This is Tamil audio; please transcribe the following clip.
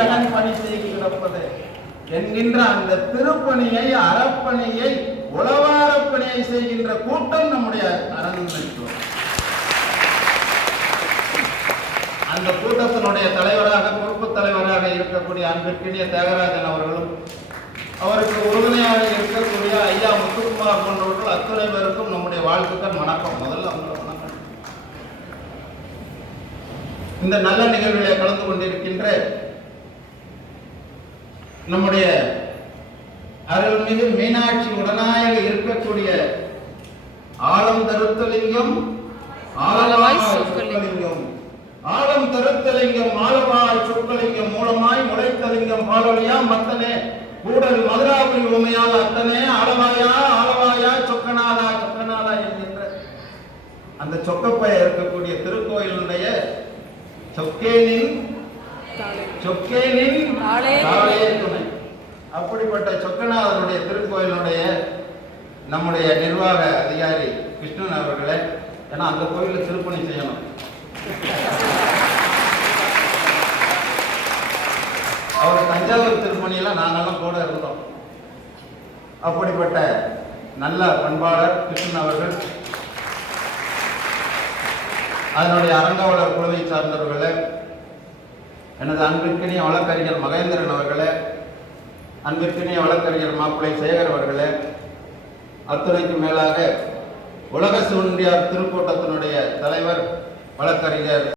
அடியகன் பணி செய்து கிடப்பது என்கின்ற அந்த திருப்பணியை அறப்பணியை உளவாரப் பணியை செய்கின்ற கூட்டம் நம்முடைய அறநிலைத்துவம் அந்த கூட்டத்தினுடைய தலைவராக பொறுப்பு தலைவராக இருக்கக்கூடிய அன்பிற்கினிய தியாகராஜன் அவர்களும் அவருக்கு உறுதுணையாக இருக்கக்கூடிய ஐயா முத்துக்குமார் போன்றவர்கள் அத்துணை பேருக்கும் நம்முடைய வாழ்த்துக்கள் வணக்கம். முதல்ல அவங்கள வணக்கம். இந்த நல்ல நிகழ்வுகளை கலந்து கொண்டிருக்கின்ற நம்முடைய அருள்மிகு மீனாட்சி உடனாக இருக்கக்கூடிய ஆழம் தருத்தலிங்கம் ஆழமாய் சொற்கலிங்கம் ஆழம் தருத்தலிங்கம் ஆழமாய் சொற்கலிங்கம் மூலமாய் முளைத்தலிங்கம் பாலொழியா மத்தனே. கூடல் மதுராபுரி உமையால் அத்தனே. ஆழவாயா ஆழவாயா சொக்கநாதா சொக்கநாதா என்கின்ற அந்த சொக்கப்பய இருக்கக்கூடிய திருக்கோயிலுடைய சொக்கேனின் சொக்கேனின் துணை. அப்படிப்பட்ட சொக்கநாதனுடைய திருக்கோயிலுடைய நம்முடைய நிர்வாக அதிகாரி கிருஷ்ணன் அவர்களே ஏன்னா அந்த கோயிலில் திருப்பணி செய்யணும். அவர் தஞ்சாவூர் திருப்பணியெல்லாம் நாங்கெல்லாம் கூட இருந்தோம். அப்படிப்பட்ட நல்ல பண்பாளர் கிருஷ்ணன் அவர்கள் அதனுடைய அரங்காவலர் குழுவை சார்ந்தவர்களே எனது அன்பிற்கினிய வழக்கறிஞர் மகேந்திரன் அவர்களே அன்பிற்கினிய வழக்கறிஞர் மாப்பிள்ளை சேகர் அவர்களே அத்துறைக்கு மேலாக உலக சுண்டியார் திருக்கூட்டத்தினுடைய தலைவர் வழக்கறிஞர்